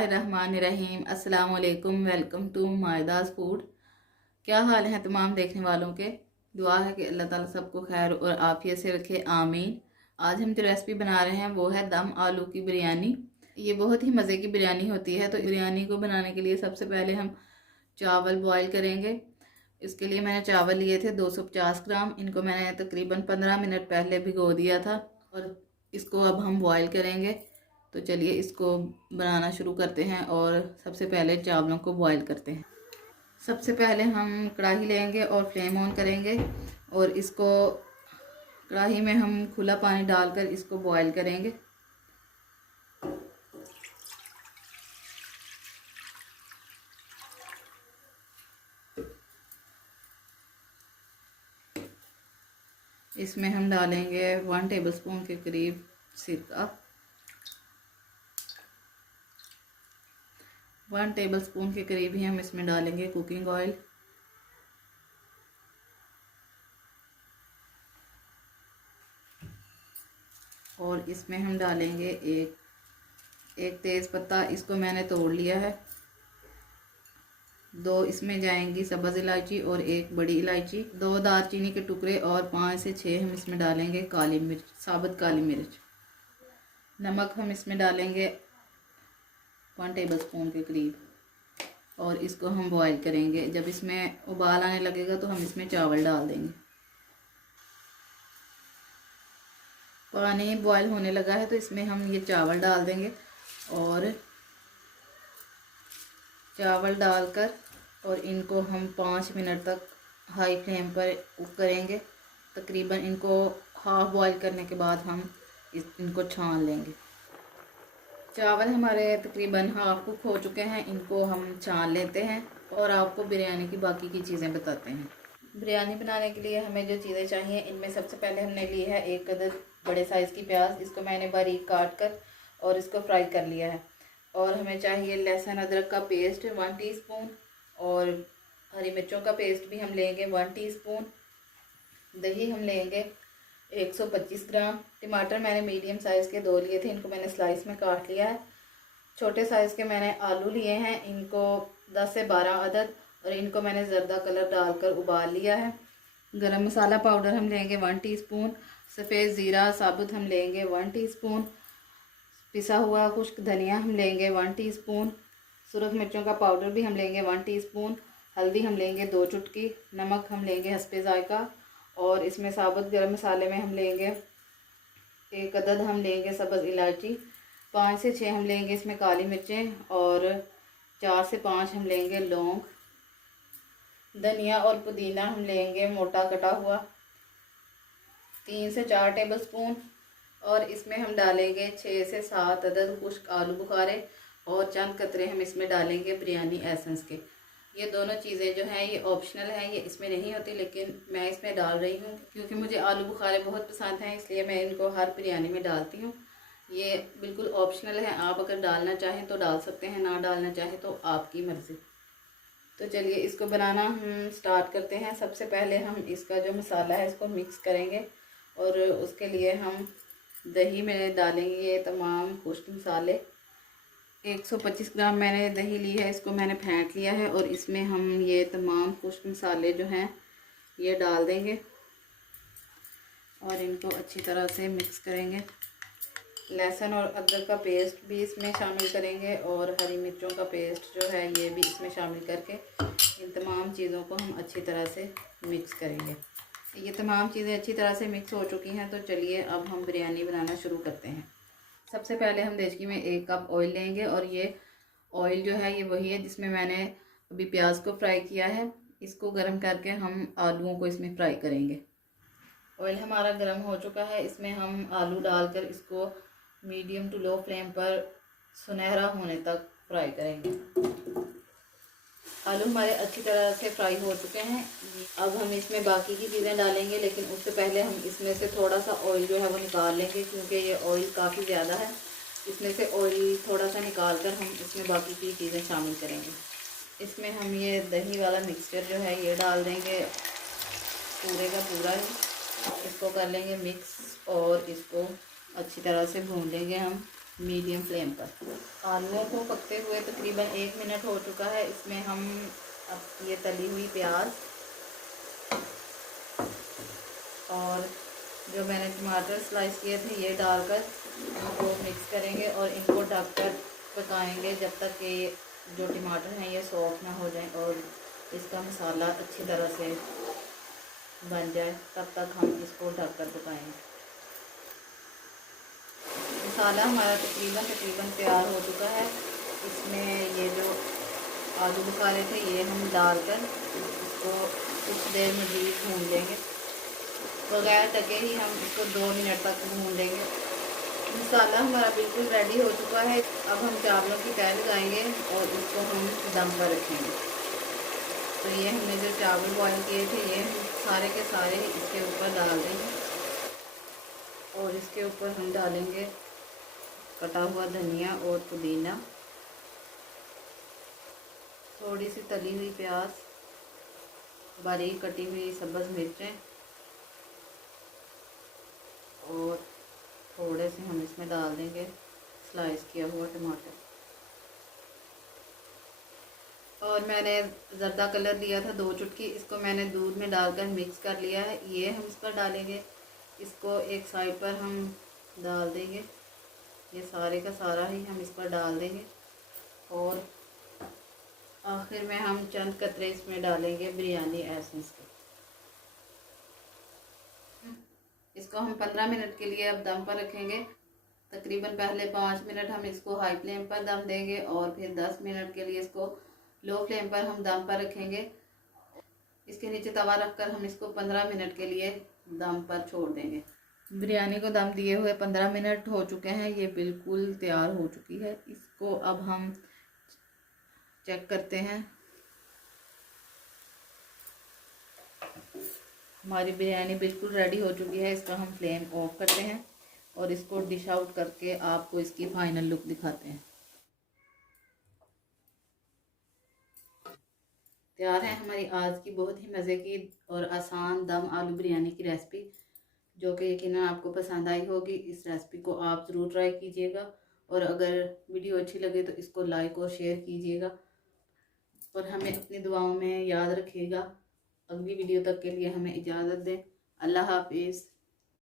बिस्मिल्लाहिर्रहमानिर्रहीम। अस्सलाम वालेकुम। वेलकम टू मायदास फूड। क्या हाल है तमाम देखने वालों के। दुआ है कि अल्लाह ताला सबको खैर और आफियत से रखे, आमीन। आज हम जो रेसिपी बना रहे हैं वो है दम आलू की बिरयानी। ये बहुत ही मज़े की बिरयानी होती है। तो बिरयानी को बनाने के लिए सबसे पहले हम चावल बॉयल करेंगे। इसके लिए मैंने चावल लिए थे 250 ग्राम। इनको मैंने तकरीबन 15 मिनट पहले भिगो दिया था और इसको अब हम बॉयल करेंगे। तो चलिए इसको बनाना शुरू करते हैं और सबसे पहले चावलों को बॉयल करते हैं। सबसे पहले हम कढ़ाई लेंगे और फ्लेम ऑन करेंगे और इसको कढ़ाई में हम खुला पानी डालकर इसको बॉयल करेंगे। इसमें हम डालेंगे 1 टेबलस्पून के करीब सिरका, 1 टेबलस्पून के करीब ही हम इसमें डालेंगे कुकिंग ऑयल, और इसमें हम डालेंगे एक तेज़ पत्ता। इसको मैंने तोड़ लिया है। 2 इसमें जाएंगी सब्ज़ इलायची और 1 बड़ी इलायची, 2 दालचीनी के टुकड़े और 5 से 6 हम इसमें डालेंगे काली मिर्च, साबुत काली मिर्च। नमक हम इसमें डालेंगे 1 टेबलस्पून के करीब और इसको हम बॉईल करेंगे। जब इसमें उबाल आने लगेगा तो हम इसमें चावल डाल देंगे। पानी बॉईल होने लगा है तो इसमें हम ये चावल डाल देंगे और चावल डालकर और इनको हम 5 मिनट तक हाई फ्लेम पर कुक करेंगे। तकरीबन इनको हाफ बॉईल करने के बाद हम इनको छान लेंगे। चावल हमारे तकरीबन हाफ कुक हो चुके हैं। इनको हम छान लेते हैं और आपको बिरयानी की बाकी की चीज़ें बताते हैं। बिरयानी बनाने के लिए हमें जो चीज़ें चाहिए, इनमें सबसे पहले हमने ली है 1 अदद बड़े साइज़ की प्याज। इसको मैंने बारीक काट कर और इसको फ्राई कर लिया है। और हमें चाहिए लहसुन अदरक का पेस्ट 1 टीस्पून और हरी मिर्चों का पेस्ट भी हम लेंगे 1 टीस्पून। दही हम लेंगे 125 ग्राम। टमाटर मैंने मीडियम साइज़ के 2 लिए थे, इनको मैंने स्लाइस में काट लिया है। छोटे साइज़ के मैंने आलू लिए हैं, इनको 10 से 12 अदद, और इनको मैंने जर्दा कलर डालकर उबाल लिया है। गरम मसाला पाउडर हम लेंगे 1 टीस्पून। सफ़ेद ज़ीरा साबुत हम लेंगे 1 टीस्पून। पिसा हुआ खुश्क धनिया हम लेंगे 1 टीस्पून। सुरख मिर्चों का पाउडर भी हम लेंगे 1 टीस्पून। हल्दी हम लेंगे 2 चुटकी। नमक हम लेंगे हस्बे ज़ायका। और इसमें साबुत गरम मसाले में हम लेंगे 1 अदद हम लेंगे सब्ज़ इलायची, 5 से 6 हम लेंगे इसमें काली मिर्चें और 4 से 5 हम लेंगे लौंग। धनिया और पुदीना हम लेंगे मोटा कटा हुआ 3 से 4 टेबलस्पून। और इसमें हम डालेंगे 6 से 7 अदद खुश्क आलू बुखारे और चंद कतरे हम इसमें डालेंगे बिरयानी एसेंस के। ये दोनों चीज़ें जो हैं ये ऑप्शनल हैं, ये इसमें नहीं होती, लेकिन मैं इसमें डाल रही हूँ क्योंकि मुझे आलू बुखारे बहुत पसंद हैं, इसलिए मैं इनको हर बिरयानी में डालती हूँ। ये बिल्कुल ऑप्शनल है, आप अगर डालना चाहें तो डाल सकते हैं, ना डालना चाहें तो आपकी मर्ज़ी। तो चलिए इसको बनाना हम स्टार्ट करते हैं। सबसे पहले हम इसका जो मसाला है इसको मिक्स करेंगे और उसके लिए हम दही में डालेंगे ये तमाम खुश्क मसाले। 125 ग्राम मैंने दही ली है, इसको मैंने फेंट लिया है और इसमें हम ये तमाम खुश्क मसाले जो हैं ये डाल देंगे और इनको अच्छी तरह से मिक्स करेंगे। लहसुन और अदरक का पेस्ट भी इसमें शामिल करेंगे और हरी मिर्चों का पेस्ट जो है ये भी इसमें शामिल करके इन तमाम चीज़ों को हम अच्छी तरह से मिक्स करेंगे। ये तमाम चीज़ें अच्छी तरह से मिक्स हो चुकी हैं। तो चलिए अब हम बिरयानी बनाना शुरू करते हैं। सबसे पहले हम देचकी में 1 कप ऑयल लेंगे और ये ऑयल जो है ये वही है जिसमें मैंने अभी प्याज को फ्राई किया है। इसको गर्म करके हम आलूओं को इसमें फ्राई करेंगे। ऑयल हमारा गर्म हो चुका है, इसमें हम आलू डालकर इसको मीडियम टू लो फ्लेम पर सुनहरा होने तक फ्राई करेंगे। आलू हमारे अच्छी तरह से फ्राई हो चुके हैं। अब हम इसमें बाकी की चीज़ें डालेंगे, लेकिन उससे पहले हम इसमें से थोड़ा सा ऑयल जो है वो निकाल लेंगे क्योंकि ये ऑयल काफ़ी ज़्यादा है। इसमें से ऑयल थोड़ा सा निकाल कर हम इसमें बाकी की चीज़ें शामिल करेंगे। इसमें हम ये दही वाला मिक्सचर जो है ये डाल देंगे पूरे का पूरा ही। इसको कर लेंगे मिक्स और इसको अच्छी तरह से भून लेंगे हम मीडियम फ्लेम पर। आलूओं को पकते हुए तकरीबन 1 मिनट हो चुका है। इसमें हम अब ये तली हुई प्याज और जो मैंने टमाटर स्लाइस किए थे ये डालकर इनको मिक्स करेंगे और इनको ढककर पकाएंगे जब तक कि जो टमाटर हैं ये सॉफ्ट ना हो जाए और इसका मसाला अच्छी तरह से बन जाए, तब तक हम इसको ढककर पकाएंगे। मसाला हमारा तकरीबन तैयार हो चुका है। इसमें ये जो आलू बुखारे थे ये हम डालकर इसको कुछ देर मज़ीद भून लेंगे। बगैर ढके ही हम इसको 2 मिनट तक भून लेंगे। मसाला हमारा बिल्कुल रेडी हो चुका है। अब हम चावलों की तह लगाएंगे और इसको हम दम पर रखेंगे। तो ये हमने जो चावल बॉयल किए थे ये सारे के सारे इसके ऊपर डाल देंगे और इसके ऊपर हम डालेंगे कटा हुआ धनिया और पुदीना, थोड़ी सी तली हुई प्याज, बारीक कटी हुई सब्ज़ मिर्चें और थोड़े से हम इसमें डाल देंगे स्लाइस किया हुआ टमाटर। और मैंने ज़र्दा कलर लिया था 2 चुटकी, इसको मैंने दूध में डालकर मिक्स कर लिया है। ये हम इस पर डालेंगे, इसको एक साइड पर हम डाल देंगे। ये सारे का सारा ही हम इस पर डाल देंगे और आखिर में हम चंद कतरे इसमें डालेंगे बिरयानी एसेंस के। इसको हम 15 मिनट के लिए अब दम पर रखेंगे। तकरीबन पहले 5 मिनट हम इसको हाई फ्लेम पर दम देंगे और फिर 10 मिनट के लिए इसको लो फ्लेम पर हम दम पर रखेंगे। इसके नीचे तवा रखकर हम इसको 15 मिनट के लिए दम पर छोड़ देंगे। बिरयानी को दम दिए हुए 15 मिनट हो चुके हैं। ये बिल्कुल तैयार हो चुकी है। इसको अब हम चेक करते हैं। हमारी बिरयानी बिल्कुल रेडी हो चुकी है। इसका हम फ्लेम ऑफ करते हैं और इसको डिश आउट करके आपको इसकी फाइनल लुक दिखाते हैं। तैयार है हमारी आज की बहुत ही मज़े की और आसान दम आलू बिरयानी की रेसिपी, जो कि यकीनन आपको पसंद आई होगी। इस रेसिपी को आप ज़रूर ट्राई कीजिएगा और अगर वीडियो अच्छी लगे तो इसको लाइक और शेयर कीजिएगा और हमें अपनी दुआओं में याद रखिएगा। अगली वीडियो तक के लिए हमें इजाज़त दें। अल्लाह हाफिज़।